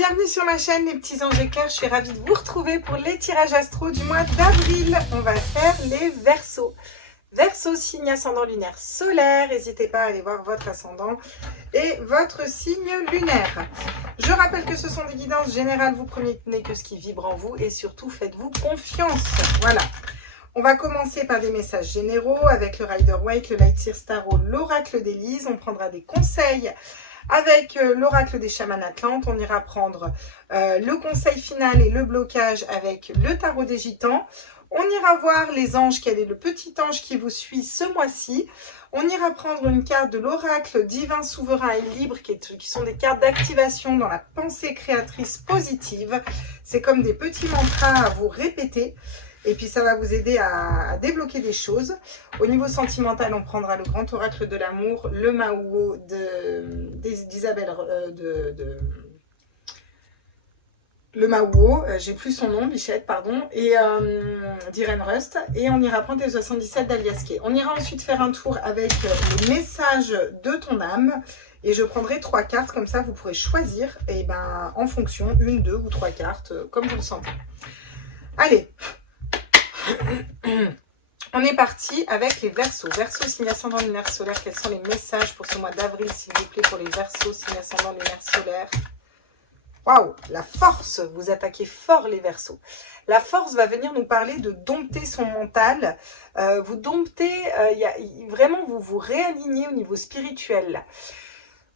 bienvenue sur ma chaîne les petits anges éclairs. Je suis ravie de vous retrouver pour les tirages astro du mois d'avril. On va faire les Verseaux. Verseau, signe ascendant lunaire solaire. N'hésitez pas à aller voir votre ascendant et votre signe lunaire. Je rappelle que ce sont des guidances générales. Vous prenez que ce qui vibre en vous et surtout faites-vous confiance. Voilà. On va commencer par des messages généraux avec le Rider Waite, le Light Seer Tarot, l'Oracle d'Élise. On prendra des conseils avec l'Oracle des Chamans Atlantes. On ira prendre le conseil final et le blocage avec le Tarot des Gitans. On ira voir les anges, quel est le petit ange qui vous suit ce mois-ci. On ira prendre une carte de l'Oracle divin, souverain et libre, qui sont des cartes d'activation dans la pensée créatrice positive. C'est comme des petits mantras à vous répéter. Et puis ça va vous aider à débloquer des choses. Au niveau sentimental, on prendra le grand oracle de l'amour, le Mao d'Isabelle, le Mao, j'ai plus son nom, Bichette, pardon, et d'Irene Rust. Et on ira prendre les 77 d'Alias Kay. On ira ensuite faire un tour avec le message de ton âme. Et je prendrai 3 cartes, comme ça vous pourrez choisir, et ben, en fonction, 1, 2 ou 3 cartes, comme vous le sentez. Allez. On est parti avec les Verseaux. Verseaux, signe ascendant lunaire solaire. Quels sont les messages pour ce mois d'avril, s'il vous plaît, pour les Verseaux, signe ascendant lunaire solaire? Waouh, la force, vous attaquez fort les Verseaux. La force va venir nous parler de dompter son mental. Vous domptez, vraiment vous vous réalignez au niveau spirituel là.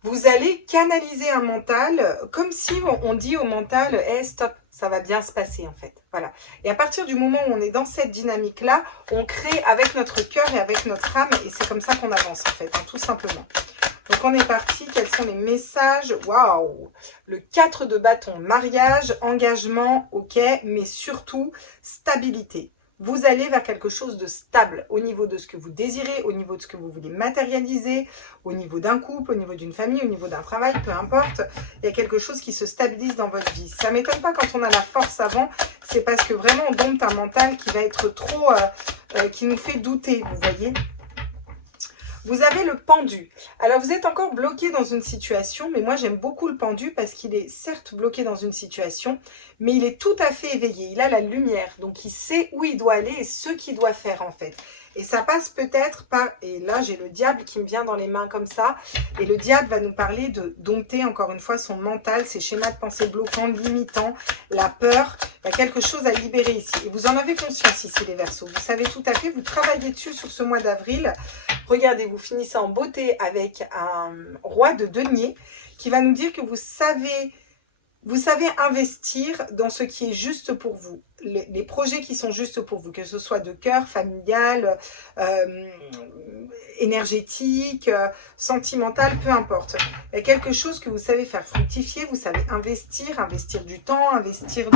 Vous allez canaliser un mental comme si on dit au mental hey, stop, ça va bien se passer en fait. Voilà. Et à partir du moment où on est dans cette dynamique-là, on crée avec notre cœur et avec notre âme et c'est comme ça qu'on avance en fait, hein, tout simplement. Donc on est parti, quels sont les messages? Waouh! Le 4 de bâton, mariage, engagement, ok, mais surtout stabilité. Vous allez vers quelque chose de stable au niveau de ce que vous désirez, au niveau de ce que vous voulez matérialiser, au niveau d'un couple, au niveau d'une famille, au niveau d'un travail, peu importe. Il y a quelque chose qui se stabilise dans votre vie. Ça ne m'étonne pas quand on a la force avant, c'est parce que vraiment on dompte un mental qui va être trop, qui nous fait douter, vous voyez. Vous avez le pendu. Alors, vous êtes encore bloqué dans une situation, mais moi, j'aime beaucoup le pendu parce qu'il est certes bloqué dans une situation, mais il est tout à fait éveillé. Il a la lumière, donc il sait où il doit aller et ce qu'il doit faire, en fait. Et ça passe peut-être par... Et là, j'ai le diable qui me vient dans les mains comme ça. Et le diable va nous parler de dompter, encore une fois, son mental, ses schémas de pensée bloquants, limitants, la peur. Il y a quelque chose à libérer ici. Et vous en avez conscience ici, les Verseaux. Vous savez tout à fait, vous travaillez dessus sur ce mois d'avril. Regardez, vous finissez en beauté avec un roi de denier qui va nous dire que vous savez investir dans ce qui est juste pour vous. Les projets qui sont justes pour vous, que ce soit de cœur, familial, énergétique, sentimental, peu importe. Il y a quelque chose que vous savez faire fructifier, vous savez investir du temps, investir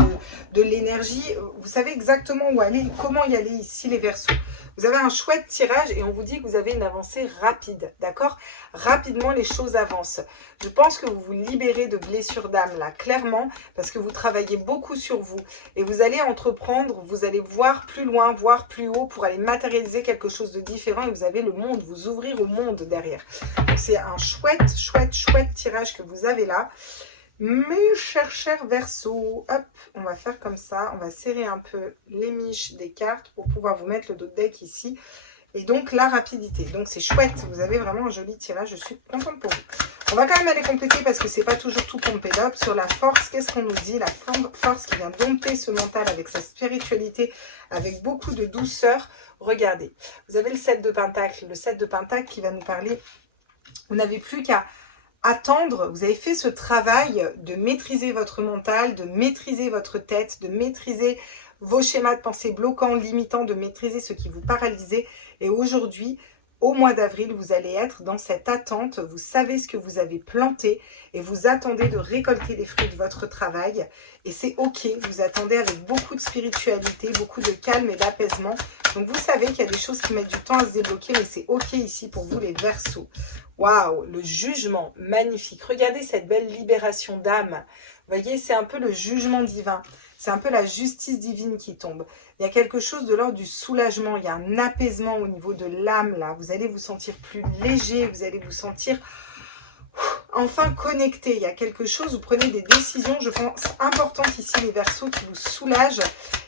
de l'énergie. Vous savez exactement où aller, comment y aller ici les Verseaux. Vous avez un chouette tirage et on vous dit que vous avez une avancée rapide, d'accord? Rapidement, les choses avancent. Je pense que vous vous libérez de blessures d'âme, là, clairement, parce que vous travaillez beaucoup sur vous. Et vous allez entreprendre, vous allez voir plus loin, voir plus haut pour aller matérialiser quelque chose de différent. Et vous avez le monde, vous ouvrir au monde derrière. Donc, c'est un chouette tirage que vous avez là. Mes chers Verseaux, hop, on va faire comme ça, on va serrer un peu les miches des cartes pour pouvoir vous mettre le dos de deck ici. Et donc la rapidité, donc c'est chouette, vous avez vraiment un joli tirage, je suis contente pour vous. On va quand même aller compléter parce que c'est pas toujours tout pompé up. Sur la force, qu'est-ce qu'on nous dit? La force qui vient dompter ce mental avec sa spiritualité, avec beaucoup de douceur. Regardez, vous avez le 7 de Pentacle, qui va nous parler, vous n'avez plus qu'à attendre, vous avez fait ce travail de maîtriser votre mental, de maîtriser votre tête, de maîtriser vos schémas de pensée bloquants, limitants, de maîtriser ce qui vous paralysait. Et aujourd'hui, au mois d'avril, vous allez être dans cette attente, vous savez ce que vous avez planté et vous attendez de récolter les fruits de votre travail. Et c'est ok, vous attendez avec beaucoup de spiritualité, beaucoup de calme et d'apaisement. Donc vous savez qu'il y a des choses qui mettent du temps à se débloquer, mais c'est ok ici pour vous les Verseaux. Waouh, le jugement, magnifique. Regardez cette belle libération d'âme. Vous voyez, c'est un peu le jugement divin. C'est un peu la justice divine qui tombe. Il y a quelque chose de l'ordre du soulagement. Il y a un apaisement au niveau de l'âme, là. Vous allez vous sentir plus léger. Vous allez vous sentir enfin connecté. Il y a quelque chose, vous prenez des décisions, je pense, importantes ici, les Verseaux, qui vous soulagent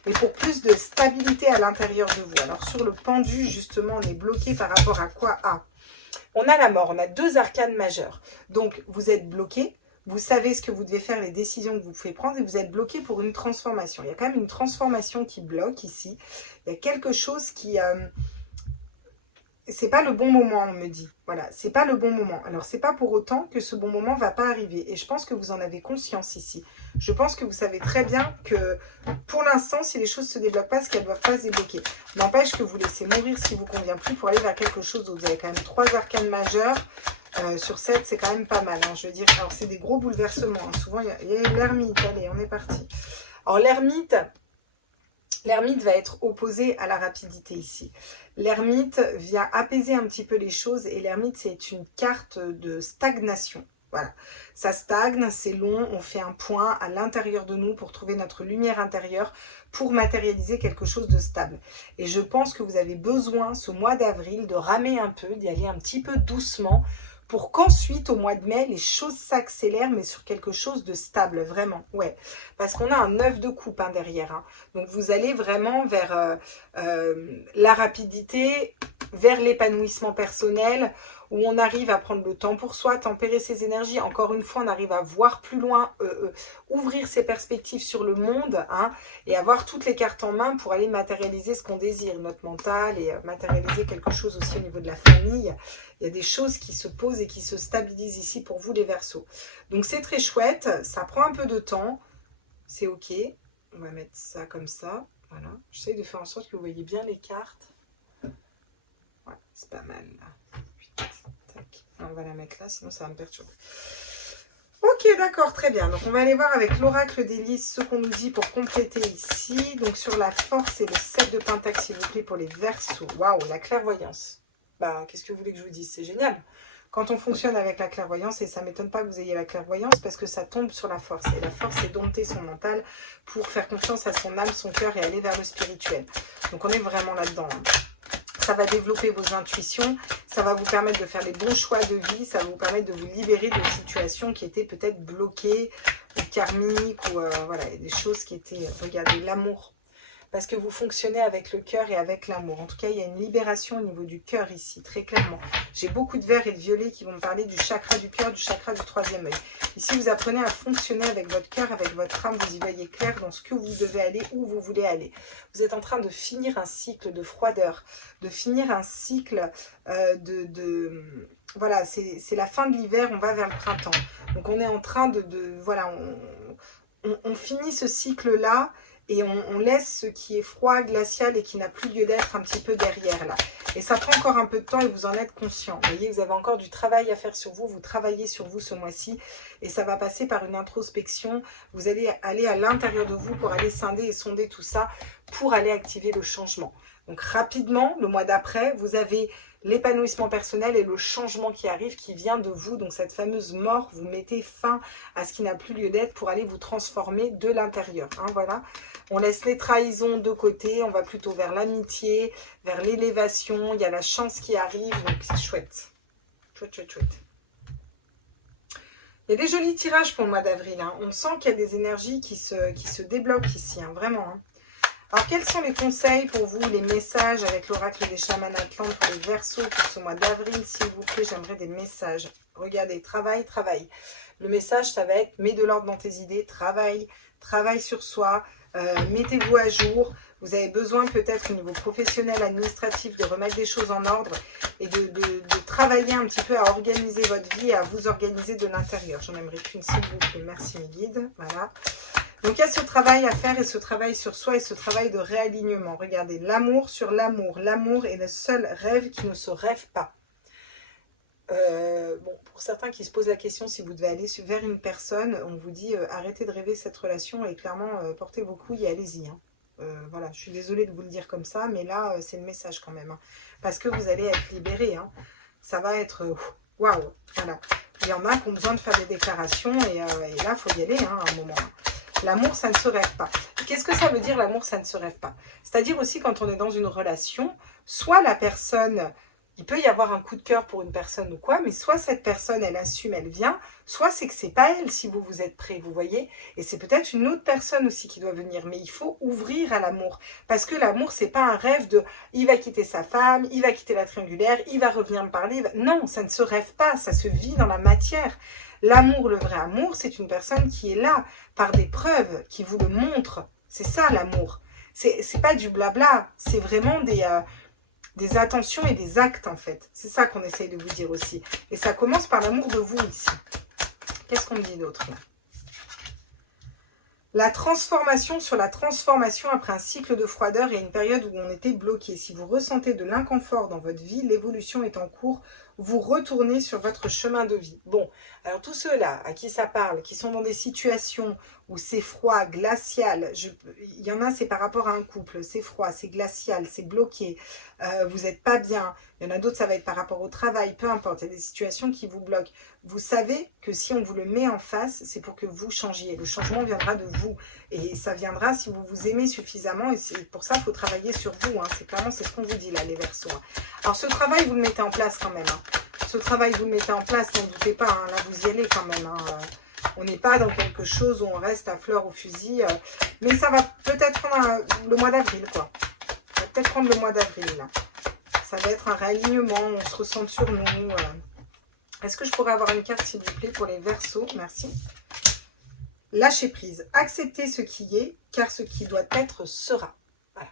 et pour plus de stabilité à l'intérieur de vous. Alors, sur le pendu, justement, on est bloqué par rapport à quoi? On a la mort, on a 2 arcanes majeures. Donc, vous êtes bloqué, vous savez ce que vous devez faire, les décisions que vous pouvez prendre et vous êtes bloqué pour une transformation. Il y a quand même une transformation qui bloque ici. Il y a quelque chose qui... c'est pas le bon moment, on me dit. Voilà, c'est pas le bon moment. Alors, c'est pas pour autant que ce bon moment va pas arriver. Et je pense que vous en avez conscience ici. Je pense que vous savez très bien que, pour l'instant, si les choses se débloquent pas, c'est qu'elles doivent pas se débloquer. N'empêche que vous laissez mourir ce qui vous convient plus pour aller vers quelque chose d'autre. Vous avez quand même 3 arcanes majeures. Sur 7, c'est quand même pas mal. Hein, je veux dire, alors c'est des gros bouleversements. Hein. Souvent, il y a l'ermite. Allez, on est parti. Alors, l'ermite va être opposé à la rapidité ici. L'ermite vient apaiser un petit peu les choses et l'ermite, c'est une carte de stagnation. Voilà, ça stagne, c'est long, on fait un point à l'intérieur de nous pour trouver notre lumière intérieure, pour matérialiser quelque chose de stable. Et je pense que vous avez besoin, ce mois d'avril, de ramer un peu, d'y aller un petit peu doucement, pour qu'ensuite, au mois de mai, les choses s'accélèrent, mais sur quelque chose de stable, vraiment. Ouais, parce qu'on a un 9 de coupe hein, derrière. Hein. Donc, vous allez vraiment vers la rapidité, vers l'épanouissement personnel, où on arrive à prendre le temps pour soi, tempérer ses énergies. Encore une fois, on arrive à voir plus loin, ouvrir ses perspectives sur le monde, hein, et avoir toutes les cartes en main pour aller matérialiser ce qu'on désire, notre mental, et matérialiser quelque chose aussi au niveau de la famille. Il y a des choses qui se posent et qui se stabilisent ici pour vous, les Verseaux. Donc, c'est très chouette. Ça prend un peu de temps. C'est OK. On va mettre ça comme ça. Voilà. J'essaie de faire en sorte que vous voyez bien les cartes. Ouais, c'est pas mal, là. Tac. On va la mettre là, sinon ça va me perturber. Ok, d'accord, très bien. Donc, on va aller voir avec l'oracle d'Élise ce qu'on nous dit pour compléter ici. Donc, sur la force et le 7 de Pentacle, s'il vous plaît, pour les Verseaux. Waouh, la clairvoyance. Bah, qu'est-ce que vous voulez que je vous dise? C'est génial. Quand on fonctionne avec la clairvoyance, et ça ne m'étonne pas que vous ayez la clairvoyance, parce que ça tombe sur la force. Et la force, c'est dompter son mental pour faire confiance à son âme, son cœur et aller vers le spirituel. Donc, on est vraiment là-dedans. Hein. Ça va développer vos intuitions, ça va vous permettre de faire les bons choix de vie, ça va vous permettre de vous libérer de situations qui étaient peut-être bloquées, ou karmiques, ou voilà, des choses qui étaient, regardez, l'amour. Parce que vous fonctionnez avec le cœur et avec l'amour. En tout cas, il y a une libération au niveau du cœur ici, très clairement. J'ai beaucoup de vert et de violet qui vont me parler du chakra du cœur, du chakra du 3e œil. Ici, vous apprenez à fonctionner avec votre cœur, avec votre âme. Vous y voyez clair dans ce que vous devez aller, où vous voulez aller. Vous êtes en train de finir un cycle de froideur, de finir un cycle voilà, c'est la fin de l'hiver, on va vers le printemps. Donc, on est en train voilà, on finit ce cycle-là. Et on laisse ce qui est froid, glacial et qui n'a plus lieu d'être un petit peu derrière là. Et ça prend encore un peu de temps et vous en êtes conscient. Vous voyez, vous avez encore du travail à faire sur vous. Vous travaillez sur vous ce mois-ci. Et ça va passer par une introspection. Vous allez aller à l'intérieur de vous pour aller scinder et sonder tout ça. Pour aller activer le changement. Donc rapidement, le mois d'après, vous avez l'épanouissement personnel et le changement qui arrive, qui vient de vous. Donc cette fameuse mort, vous mettez fin à ce qui n'a plus lieu d'être pour aller vous transformer de l'intérieur. Hein, voilà. On laisse les trahisons de côté, on va plutôt vers l'amitié, vers l'élévation. Il y a la chance qui arrive, donc c'est chouette. Chouette, chouette, chouette. Il y a des jolis tirages pour le mois d'avril. Hein. On sent qu'il y a des énergies qui se débloquent ici, hein, vraiment. Hein. Alors, quels sont les conseils pour vous, les messages avec l'oracle des chamans Atlantes pour les Verseaux pour ce mois d'avril? S'il vous plaît, j'aimerais des messages. Regardez, travail, travail. Le message, ça va être, mets de l'ordre dans tes idées, travail sur soi, mettez-vous à jour. Vous avez besoin peut-être au niveau professionnel, administratif, de remettre des choses en ordre et de travailler un petit peu à organiser votre vie et à vous organiser de l'intérieur. J'en aimerais qu'une, s'il vous plaît. Merci mes guides. Voilà. Donc, il y a ce travail à faire et ce travail sur soi et ce travail de réalignement. Regardez, l'amour sur l'amour. L'amour est le seul rêve qui ne se rêve pas. Bon, pour certains qui se posent la question si vous devez aller vers une personne, on vous dit arrêtez de rêver cette relation et clairement portez vos couilles et allez-y. Hein. Voilà, je suis désolée de vous le dire comme ça, mais là, c'est le message quand même. Hein, parce que vous allez être libérés. Hein. Ça va être waouh. Voilà. Il y en a qui ont besoin de faire des déclarations et là, il faut y aller hein, à un moment. L'amour, ça ne se rêve pas. Qu'est-ce que ça veut dire l'amour, ça ne se rêve pas? C'est-à-dire aussi quand on est dans une relation, soit la personne, il peut y avoir un coup de cœur pour une personne ou quoi, mais soit cette personne, elle assume, elle vient, soit c'est que c'est pas elle si vous êtes prêt, vous voyez. Et c'est peut-être une autre personne aussi qui doit venir, mais il faut ouvrir à l'amour. Parce que l'amour, c'est pas un rêve de « il va quitter sa femme, il va quitter la triangulaire, il va revenir me parler ». Non, ça ne se rêve pas, ça se vit dans la matière. L'amour, le vrai amour, c'est une personne qui est là, par des preuves, qui vous le montre. C'est ça l'amour. C'est pas du blabla, c'est vraiment des attentions et des actes en fait. C'est ça qu'on essaye de vous dire aussi. Et ça commence par l'amour de vous ici. Qu'est-ce qu'on me dit d'autre là? La transformation sur la transformation après un cycle de froideur et une période où on était bloqué. Si vous ressentez de l'inconfort dans votre vie, l'évolution est en cours. Vous retournez sur votre chemin de vie. Bon, alors tous ceux-là à qui ça parle, qui sont dans des situations où c'est froid, glacial, il y en a c'est par rapport à un couple, c'est froid, c'est glacial, c'est bloqué, vous n'êtes pas bien. Il y en a d'autres, ça va être par rapport au travail, peu importe, il y a des situations qui vous bloquent. Vous savez que si on vous le met en face, c'est pour que vous changiez. Le changement viendra de vous. Et ça viendra si vous vous aimez suffisamment. Et c'est pour ça qu'il faut travailler sur vous. Hein. C'est clairement, c'est ce qu'on vous dit là, les Verseaux. Hein. Alors ce travail, vous le mettez en place quand même. Hein. Ce travail, vous le mettez en place, n'en doutez pas. Hein. Là, vous y allez quand même. Hein. On n'est pas dans quelque chose où on reste à fleur au fusil. Mais ça va peut-être prendre le mois d'avril, quoi. Ça va peut-être prendre le mois d'avril, là. Ça va être un réalignement. On se ressent sur nous. Est-ce que je pourrais avoir une carte, s'il vous plaît, pour les Verseaux? Merci. Lâchez prise. Acceptez ce qui est, car ce qui doit être sera. Voilà.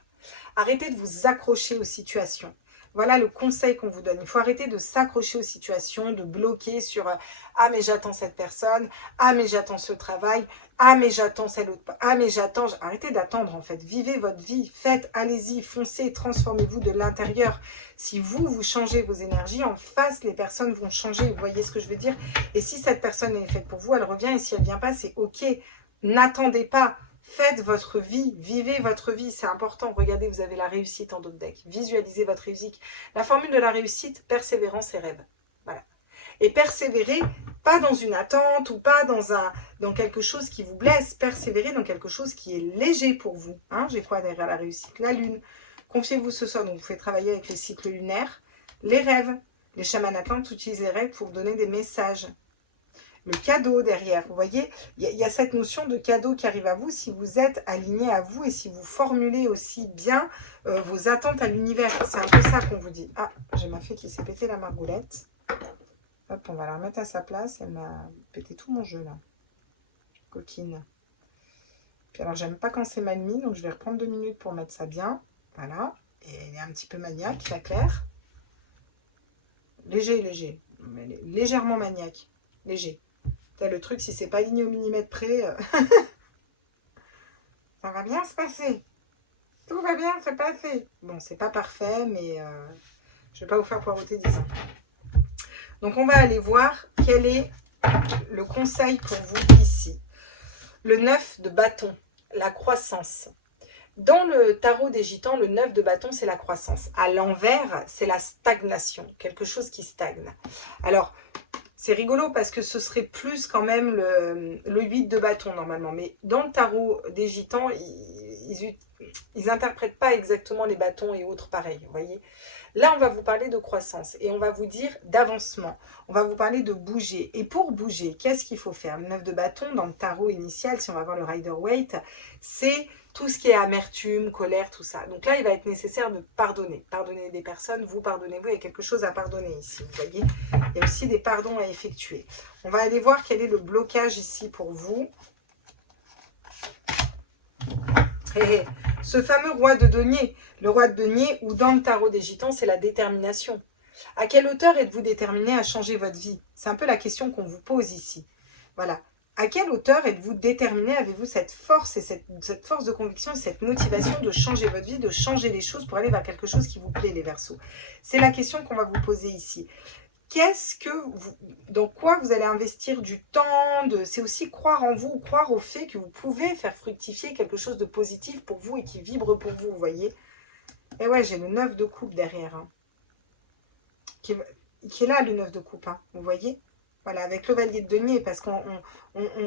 Arrêtez de vous accrocher aux situations. Voilà le conseil qu'on vous donne. Il faut arrêter de s'accrocher aux situations, de bloquer sur « Ah, mais j'attends cette personne. Ah, mais j'attends ce travail. Ah, mais j'attends celle autre. Ah, mais j'attends... » Arrêtez d'attendre, en fait. Vivez votre vie. Faites, allez-y, foncez, transformez-vous de l'intérieur. Si vous changez vos énergies, en face, les personnes vont changer. Vous voyez ce que je veux dire? Et si cette personne est faite pour vous, elle revient. Et si elle ne vient pas, c'est OK. N'attendez pas. Faites votre vie, vivez votre vie, c'est important. Regardez, vous avez la réussite en d'autres decks. Visualisez votre réussite. La formule de la réussite, persévérance et rêve. Voilà. Et persévérer, pas dans une attente ou pas dans quelque chose qui vous blesse. Persévérer dans quelque chose qui est léger pour vous. Hein, j'ai quoi derrière la réussite? La lune. Confiez-vous ce soir. Donc, vous pouvez travailler avec les cycles lunaires. Les rêves. Les chamans atlantes utilisent les rêves pour vous donner des messages. Le cadeau derrière, vous voyez, il y a cette notion de cadeau qui arrive à vous si vous êtes aligné à vous et si vous formulez aussi bien vos attentes à l'univers. C'est un peu ça qu'on vous dit. Ah, j'ai ma fille qui s'est pété la margoulette. Hop, on va la remettre à sa place. Elle m'a pété tout mon jeu là. Coquine. Puis alors, j'aime pas quand c'est mal mis, donc je vais reprendre 2 minutes pour mettre ça bien. Voilà. Et elle est un petit peu maniaque, la Claire. Léger. Mais légèrement maniaque. Léger. Le truc, si c'est pas aligné au millimètre près, ça va bien se passer. Tout va bien se passer. Bon, c'est pas parfait, mais je vais pas vous faire poireauter 10 ans. Donc, on va aller voir quel est le conseil pour vous ici. Le 9 de bâton, la croissance. Dans le tarot des gitans, le 9 de bâton, c'est la croissance. À l'envers, c'est la stagnation, quelque chose qui stagne. Alors, c'est rigolo parce que ce serait plus quand même le 8 de bâton normalement. Mais dans le tarot des gitans, ils interprètent pas exactement les bâtons et autres pareils. Vous voyez. Là, on va vous parler de croissance et on va vous dire d'avancement. On va vous parler de bouger. Et pour bouger, qu'est-ce qu'il faut faire? Le 9 de bâton, dans le tarot initial, si on va voir le Rider-Waite, c'est tout ce qui est amertume, colère, tout ça. Donc là, il va être nécessaire de pardonner. Pardonner des personnes, vous pardonnez-vous, il y a quelque chose à pardonner ici, vous voyez. Il y a aussi des pardons à effectuer. On va aller voir quel est le blocage ici pour vous. Et ce fameux roi de denier, le roi de denier, ou dans le tarot des gitans, c'est la détermination. À quelle hauteur êtes-vous déterminé à changer votre vie? C'est un peu la question qu'on vous pose ici. Voilà. À quelle hauteur êtes-vous déterminé? Avez-vous cette force et cette force de conviction et cette motivation de changer votre vie, de changer les choses pour aller vers quelque chose qui vous plaît, les Verseaux? C'est la question qu'on va vous poser ici. Dans quoi vous allez investir du temps? C'est aussi croire en vous, croire au fait que vous pouvez faire fructifier quelque chose de positif pour vous et qui vibre pour vous, vous voyez. Et ouais, j'ai le 9 de coupe derrière. Hein, qui est là, le 9 de coupe, hein, vous voyez. Voilà, avec le Valier de denier, parce qu'on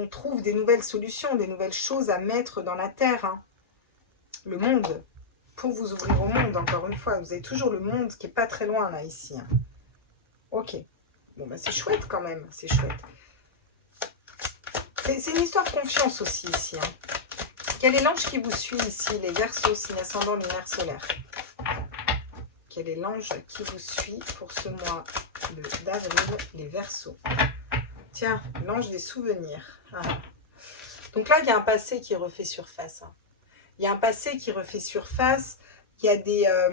trouve des nouvelles solutions, des nouvelles choses à mettre dans la terre. Hein. Le monde, pour vous ouvrir au monde, encore une fois. Vous avez toujours le monde qui n'est pas très loin, là, ici. Hein. Ok. Bon, bah, c'est chouette, quand même. C'est chouette. C'est une histoire de confiance aussi, ici. Hein. Quel est l'ange qui vous suit, ici, les Verseaux, signe ascendant, lunaire, solaire? Quel est l'ange qui vous suit pour ce mois d'avril, les Verseaux? Tiens, l'ange des souvenirs. Ah. Donc là, il y a un passé qui refait surface. Hein. Il y a un passé qui refait surface. Il y a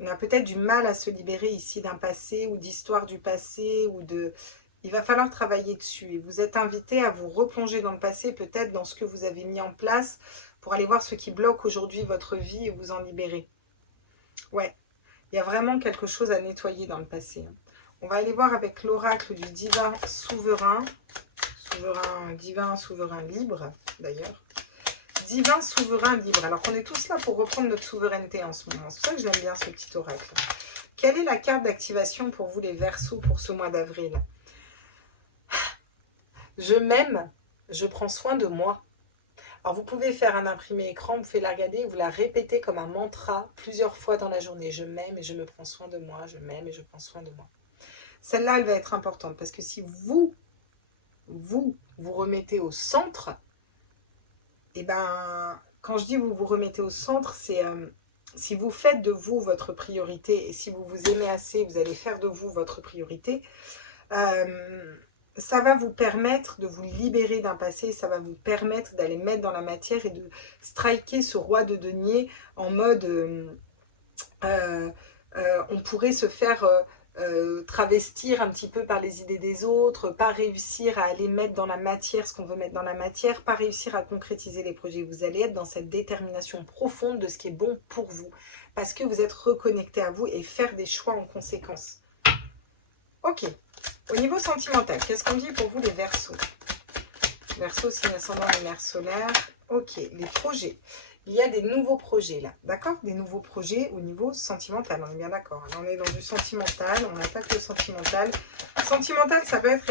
on a peut-être du mal à se libérer ici d'un passé ou d'histoire du passé ou de... Il va falloir travailler dessus. Et vous êtes invité à vous replonger dans le passé, peut-être dans ce que vous avez mis en place pour aller voir ce qui bloque aujourd'hui votre vie et vous en libérer. Ouais, il y a vraiment quelque chose à nettoyer dans le passé. On va aller voir avec l'oracle du divin souverain. Souverain divin, souverain libre, d'ailleurs. Divin, souverain, libre. Alors qu'on est tous là pour reprendre notre souveraineté en ce moment. C'est pour ça que j'aime bien ce petit oracle. Quelle est la carte d'activation pour vous, les Verseaux, pour ce mois d'avril? Je m'aime, je prends soin de moi. Alors, vous pouvez faire un imprimé écran, vous pouvez la regarder, vous la répétez comme un mantra plusieurs fois dans la journée. Je m'aime et je me prends soin de moi. Je m'aime et je prends soin de moi. Celle-là, elle va être importante parce que si vous remettez au centre, et ben, quand je dis vous remettez au centre, c'est si vous faites de vous votre priorité et si vous vous aimez assez, vous allez faire de vous votre priorité. Ça va vous permettre de vous libérer d'un passé, ça va vous permettre d'aller mettre dans la matière et de striker ce roi de denier en mode on pourrait se faire travestir un petit peu par les idées des autres, pas réussir à aller mettre dans la matière ce qu'on veut mettre dans la matière, pas réussir à concrétiser les projets. Vous allez être dans cette détermination profonde de ce qui est bon pour vous, parce que vous êtes reconnecté à vous et faire des choix en conséquence. Ok. Au niveau sentimental, qu'est-ce qu'on dit pour vous les Verseaux? Verseaux, signe ascendant, lunaire, solaire. Ok, les projets. Il y a des nouveaux projets là, d'accord? Des nouveaux projets au niveau sentimental, on est bien d'accord. Là, on est dans du sentimental, on attaque le sentimental. Sentimental, ça peut être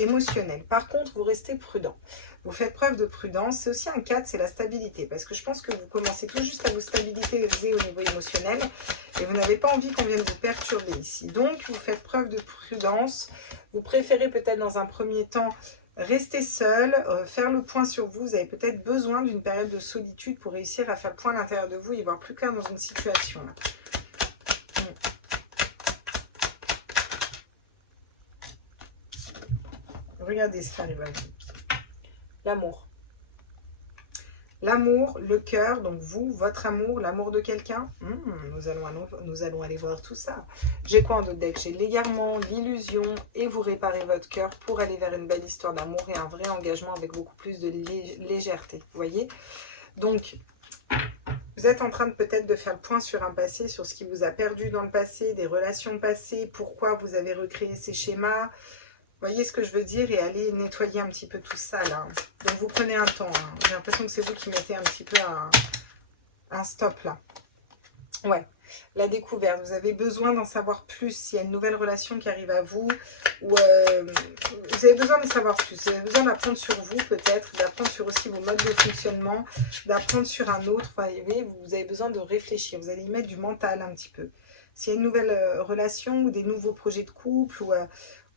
émotionnel. Par contre, vous restez prudent. Vous faites preuve de prudence. C'est aussi un 4, c'est la stabilité. Parce que je pense que vous commencez tout juste à vous stabiliser au niveau émotionnel. Et vous n'avez pas envie qu'on vienne vous perturber ici. Donc, vous faites preuve de prudence. Vous préférez peut-être dans un premier temps rester seul, faire le point sur vous. Vous avez peut-être besoin d'une période de solitude pour réussir à faire le point à l'intérieur de vous et voir plus clair dans une situation. Là. Regardez ce qui arrive à vous. L'amour. L'amour, le cœur, donc vous, votre amour, l'amour de quelqu'un. Nous allons aller voir tout ça. J'ai quoi en d'autres decks? J'ai l'égarement, l'illusion et vous réparez votre cœur pour aller vers une belle histoire d'amour et un vrai engagement avec beaucoup plus de légèreté. Vous voyez? Donc, vous êtes en train de peut-être de faire le point sur un passé, sur ce qui vous a perdu dans le passé, des relations passées, pourquoi vous avez recréé ces schémas. Vous voyez ce que je veux dire? Et aller nettoyer un petit peu tout ça, là. Donc, vous prenez un temps. Hein. J'ai l'impression que c'est vous qui mettez un petit peu un stop, là. Ouais. La découverte. Vous avez besoin d'en savoir plus. S'il y a une nouvelle relation qui arrive à vous, ou vous avez besoin de savoir plus. Vous avez besoin d'apprendre sur vous, peut-être. D'apprendre sur aussi vos modes de fonctionnement. D'apprendre sur un autre. Enfin, vous avez besoin de réfléchir. Vous allez y mettre du mental, un petit peu. S'il y a une nouvelle relation, ou des nouveaux projets de couple,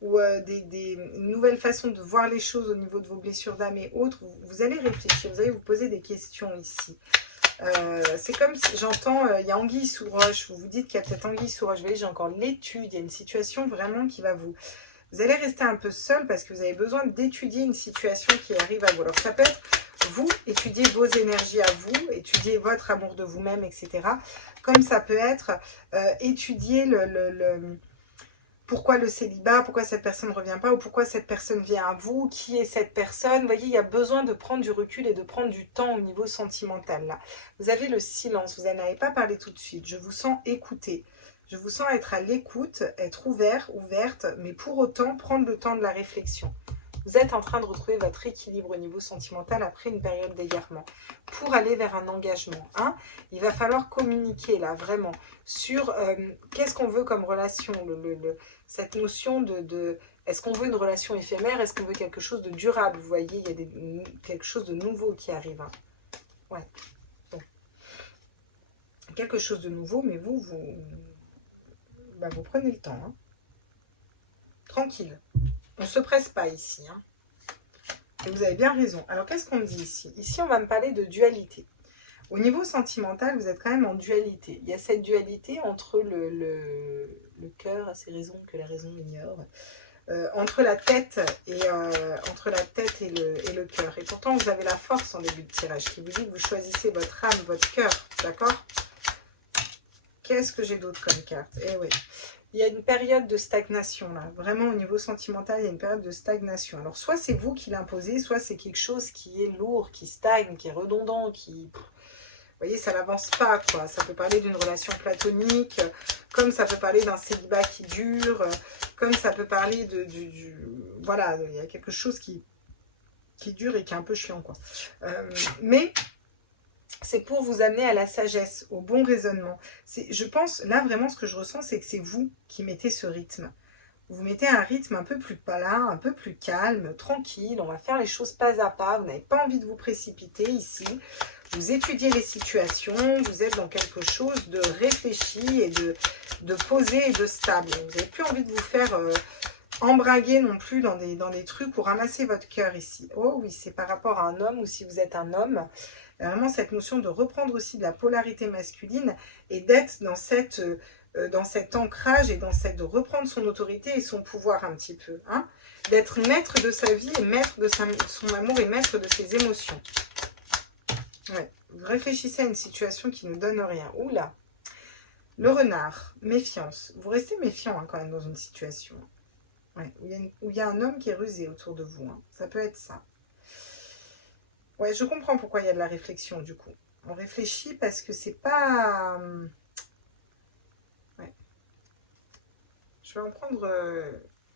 ou des nouvelles façons de voir les choses au niveau de vos blessures d'âme et autres, vous allez réfléchir, vous allez vous poser des questions ici. C'est comme si j'entends, il y a anguille sous roche, vous vous dites qu'il y a peut-être anguille sous roche, vous voyez, j'ai encore l'étude, il y a une situation vraiment qui va vous allez rester un peu seul parce que vous avez besoin d'étudier une situation qui arrive à vous. Alors ça peut être vous, étudier vos énergies à vous, étudier votre amour de vous-même, etc. Comme ça peut être étudier pourquoi le célibat, pourquoi cette personne ne revient pas, ou pourquoi cette personne vient à vous, qui est cette personne. Vous voyez, il y a besoin de prendre du recul et de prendre du temps au niveau sentimental. Là. Vous avez le silence, vous n'en avez pas parlé tout de suite. Je vous sens écouter, je vous sens être à l'écoute, être ouvert, ouverte, mais pour autant prendre le temps de la réflexion. Vous êtes en train de retrouver votre équilibre au niveau sentimental après une période d'égarement. Pour aller vers un engagement, hein, il va falloir communiquer là, vraiment, sur qu'est-ce qu'on veut comme relation, cette notion de est-ce qu'on veut une relation éphémère, est-ce qu'on veut quelque chose de durable. Vous voyez, il y a quelque chose de nouveau qui arrive. Hein. Ouais. Bon. quelque chose de nouveau, mais vous prenez le temps. Hein. Tranquille. On ne se presse pas ici. Hein. Et vous avez bien raison. Alors, qu'est-ce qu'on me dit ici? Ici, on va me parler de dualité. Au niveau sentimental, vous êtes quand même en dualité. Il y a cette dualité entre le cœur, à ses raisons que la raison ignore, entre la tête et le cœur. Et pourtant, vous avez la force en début de tirage qui vous dit que vous choisissez votre âme, votre cœur. D'accord? Qu'est-ce que j'ai d'autre comme carte? Eh oui. Il y a une période de stagnation là. Vraiment, au niveau sentimental, il y a une période de stagnation. Alors, soit c'est vous qui l'imposez, soit c'est quelque chose qui est lourd, qui stagne, qui est redondant, qui... Vous voyez, ça n'avance pas, quoi. Ça peut parler d'une relation platonique, comme ça peut parler d'un célibat qui dure, comme ça peut parler voilà, il y a quelque chose qui dure et qui est un peu chiant, quoi. Mais c'est pour vous amener à la sagesse, au bon raisonnement. Je pense, là, vraiment, ce que je ressens, c'est que c'est vous qui mettez ce rythme. Vous mettez un rythme un peu plus plat, un peu plus calme, tranquille. On va faire les choses pas à pas. Vous n'avez pas envie de vous précipiter ici. Vous étudiez les situations. Vous êtes dans quelque chose de réfléchi et de posé et de stable. Vous n'avez plus envie de vous faire embraguer non plus dans des trucs pour ramasser votre cœur ici. Oh oui, c'est par rapport à un homme ou si vous êtes un homme. Il y a vraiment cette notion de reprendre aussi de la polarité masculine et d'être dans cet ancrage et de reprendre son autorité et son pouvoir un petit peu. Hein, d'être maître de sa vie et maître de son amour et maître de ses émotions. Ouais. Vous réfléchissez à une situation qui ne donne rien. Oula. Le renard, méfiance. Vous restez méfiant hein, quand même dans une situation. Ouais, où il y a un homme qui est rusé autour de vous. Hein. Ça peut être ça. Ouais, je comprends pourquoi il y a de la réflexion du coup. On réfléchit parce que c'est pas... Ouais. Je vais en prendre...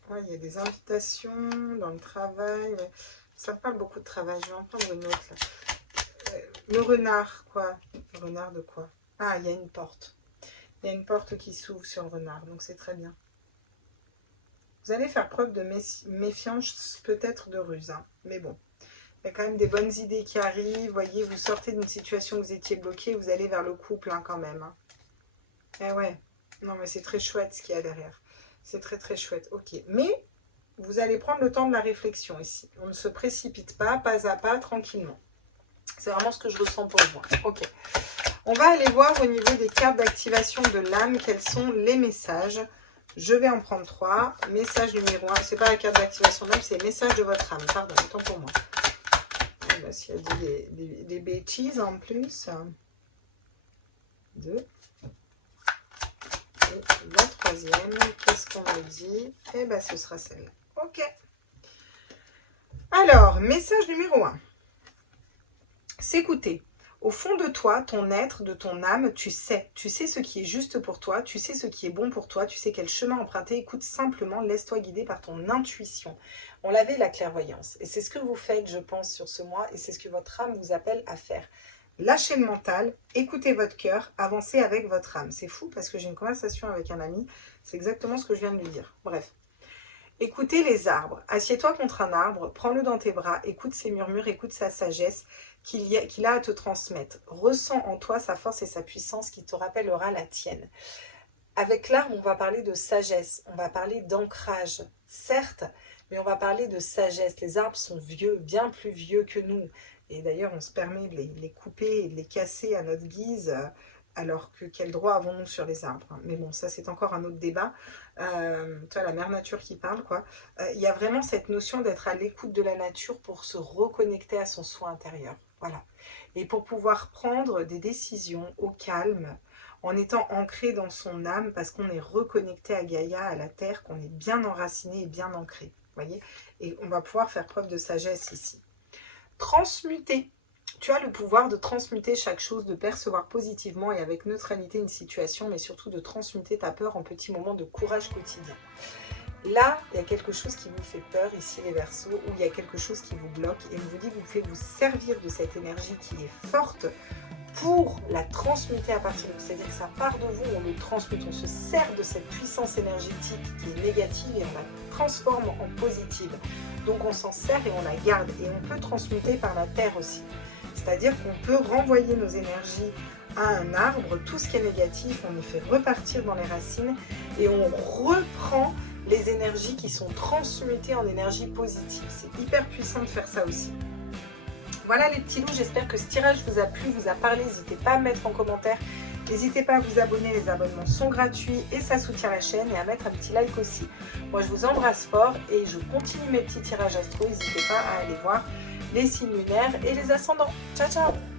Ouais, il y a des invitations dans le travail. Ça me parle beaucoup de travail. Je vais en prendre une autre là. Le renard, quoi? Le renard de quoi? Ah, il y a une porte. Il y a une porte qui s'ouvre sur le renard, donc c'est très bien. Vous allez faire preuve de méfiance, peut-être de ruse, hein. Mais bon. Il y a quand même des bonnes idées qui arrivent. Vous voyez, vous sortez d'une situation où vous étiez bloqué, vous allez vers le couple hein, quand même. Hein. Eh ouais, non mais c'est très chouette ce qu'il y a derrière. C'est très très chouette, ok. Mais vous allez prendre le temps de la réflexion ici. On ne se précipite pas à pas, tranquillement. C'est vraiment ce que je ressens pour moi. Ok. On va aller voir au niveau des cartes d'activation de l'âme, quels sont les messages. Je vais en prendre 3. Message numéro 1. C'est pas la carte d'activation de l'âme, c'est le message de votre âme. Pardon, autant pour moi. S'il y a dit des bêtises en plus. 2. Et la troisième, qu'est-ce qu'on me dit? Eh bien, ce sera celle-là. Ok. Alors, message numéro 1. S'écouter. Au fond de toi, ton être, de ton âme, tu sais ce qui est juste pour toi, tu sais ce qui est bon pour toi, tu sais quel chemin emprunter. Écoute simplement, laisse-toi guider par ton intuition. On l'avait la clairvoyance. Et c'est ce que vous faites, je pense, sur ce mois. Et c'est ce que votre âme vous appelle à faire. Lâchez le mental, écoutez votre cœur, avancez avec votre âme. C'est fou parce que j'ai une conversation avec un ami. C'est exactement ce que je viens de lui dire. Bref. Écoutez les arbres. Assieds-toi contre un arbre, prends-le dans tes bras, écoute ses murmures, écoute sa sagesse qu'il a à te transmettre. Ressens en toi sa force et sa puissance qui te rappellera la tienne. Avec l'arbre, on va parler de sagesse, on va parler d'ancrage, certes, mais on va parler de sagesse. Les arbres sont vieux, bien plus vieux que nous. Et d'ailleurs, on se permet de les couper et de les casser à notre guise, alors que quel droit avons-nous sur les arbres? Mais bon, ça c'est encore un autre débat. Tu vois, la mère nature qui parle, quoi. Il y a vraiment cette notion d'être à l'écoute de la nature pour se reconnecter à son soi intérieur. Voilà. Et pour pouvoir prendre des décisions au calme, en étant ancré dans son âme, parce qu'on est reconnecté à Gaïa, à la terre, qu'on est bien enraciné et bien ancré. Vous voyez? Et on va pouvoir faire preuve de sagesse ici. Transmuter. Tu as le pouvoir de transmuter chaque chose, de percevoir positivement et avec neutralité une situation, mais surtout de transmuter ta peur en petits moments de courage quotidien. Là, il y a quelque chose qui vous fait peur, ici les Verseaux, ou il y a quelque chose qui vous bloque, et on vous dit que vous pouvez vous servir de cette énergie qui est forte pour la transmuter à partir de vous. C'est-à-dire que ça part de vous, on le transmute, on se sert de cette puissance énergétique qui est négative et on la transforme en positive. Donc on s'en sert et on la garde, et on peut transmuter par la terre aussi. C'est-à-dire qu'on peut renvoyer nos énergies à un arbre, tout ce qui est négatif, on les fait repartir dans les racines et on reprend les énergies qui sont transmutées en énergie positive. C'est hyper puissant de faire ça aussi. Voilà les petits loups, j'espère que ce tirage vous a plu, vous a parlé. N'hésitez pas à me mettre en commentaire. N'hésitez pas à vous abonner, les abonnements sont gratuits et ça soutient la chaîne, et à mettre un petit like aussi. Moi je vous embrasse fort et je continue mes petits tirages astro. N'hésitez pas à aller voir les signes lunaires et les ascendants. Ciao ciao!